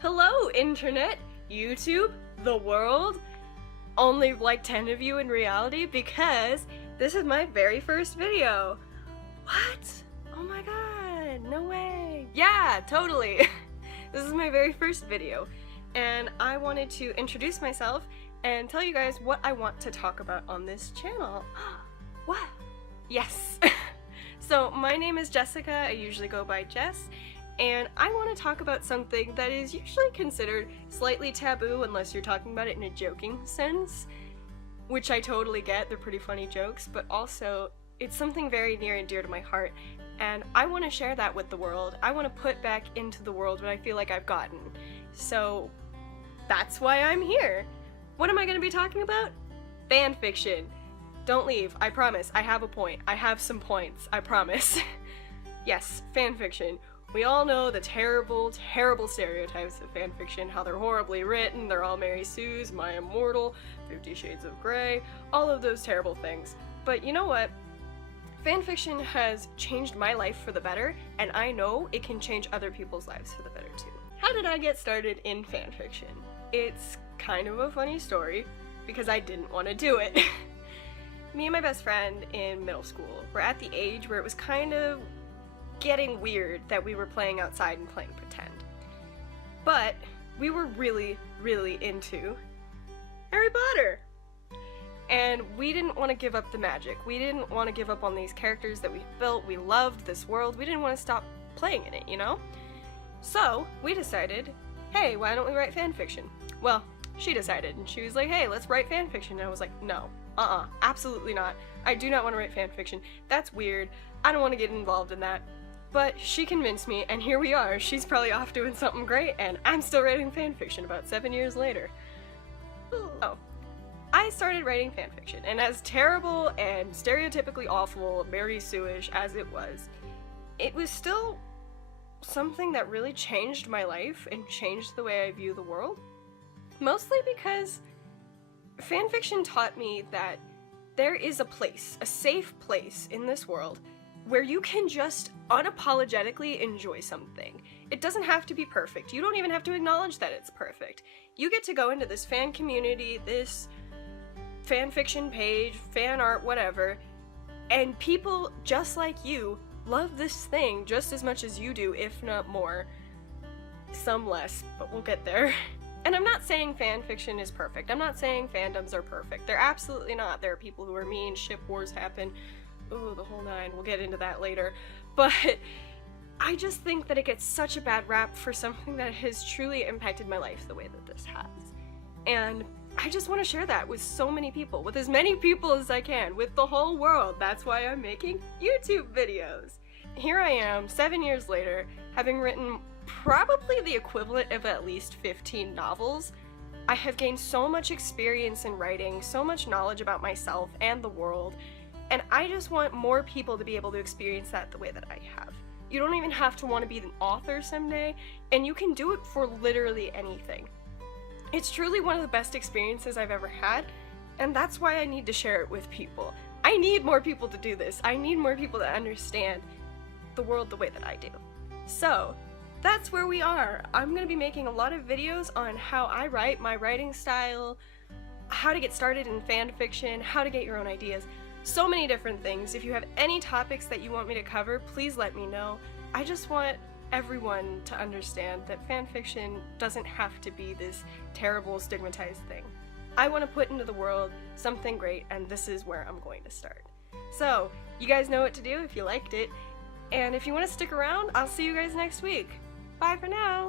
Hello, internet, YouTube, the world. Only like 10 of you in reality because this is my very first video. What? Oh my god, no way. Yeah, totally. This is my very first video and I wanted to introduce myself and tell you guys what I want to talk about on this channel. What? Yes. So my name is Jessica, I usually go by Jess, and I want to talk about something that is usually considered slightly taboo unless you're talking about it in a joking sense, which I totally get, they're pretty funny jokes, but also it's something very near and dear to my heart, and I want to share that with the world. I want to put back into the world what I feel like I've gotten. So that's why I'm here. What am I going to be talking about? Fanfiction. Don't leave, I promise. I have a point. I have some points, I promise. Yes, fanfiction. We all know the terrible, terrible stereotypes of fanfiction, how they're horribly written, they're all Mary Sue's, My Immortal, 50 Shades of Grey, all of those terrible things. But you know what? Fanfiction has changed my life for the better, and I know it can change other people's lives for the better too. How did I get started in fanfiction? It's kind of a funny story, because I didn't want to do it. Me and my best friend in middle school were at the age where it was kind of getting weird that we were playing outside and playing pretend. But we were really, really into Harry Potter. And we didn't want to give up the magic. We didn't want to give up on these characters that we built. We loved this world. We didn't want to stop playing in it, you know? So we decided, hey, why don't we write fanfiction? Well, she decided, and she was like, hey, let's write fanfiction. And I was like, no. Absolutely not. I do not want to write fanfiction. That's weird. I don't want to get involved in that. But she convinced me, and here we are. She's probably off doing something great, and I'm still writing fanfiction about 7 years later. Oh. I started writing fanfiction, and as terrible and stereotypically awful, Mary Sue-ish as it was still something that really changed my life and changed the way I view the world. Mostly because fanfiction taught me that there is a place, a safe place in this world where you can just unapologetically enjoy something. It doesn't have to be perfect. You don't even have to acknowledge that it's perfect. You get to go into this fan community, this fanfiction page, fan art, whatever, and people just like you love this thing just as much as you do, if not more. Some less, but we'll get there. And I'm not saying fanfiction is perfect. I'm not saying fandoms are perfect. They're absolutely not. There are people who are mean, ship wars happen, ooh, the whole nine. We'll get into that later. But I just think that it gets such a bad rap for something that has truly impacted my life the way that this has. And I just want to share that with so many people, with as many people as I can, with the whole world. That's why I'm making YouTube videos. Here I am, 7 years later, having written probably the equivalent of at least 15 novels. I have gained so much experience in writing, so much knowledge about myself and the world, and I just want more people to be able to experience that the way that I have. You don't even have to want to be an author someday, and you can do it for literally anything. It's truly one of the best experiences I've ever had, and that's why I need to share it with people. I need more people to do this. I need more people to understand the world the way that I do. So, that's where we are. I'm going to be making a lot of videos on how I write, my writing style, how to get started in fan fiction, how to get your own ideas, so many different things. If you have any topics that you want me to cover, please let me know. I just want everyone to understand that fan fiction doesn't have to be this terrible, stigmatized thing. I want to put into the world something great, and this is where I'm going to start. So, you guys know what to do if you liked it, and if you want to stick around, I'll see you guys next week. Bye for now!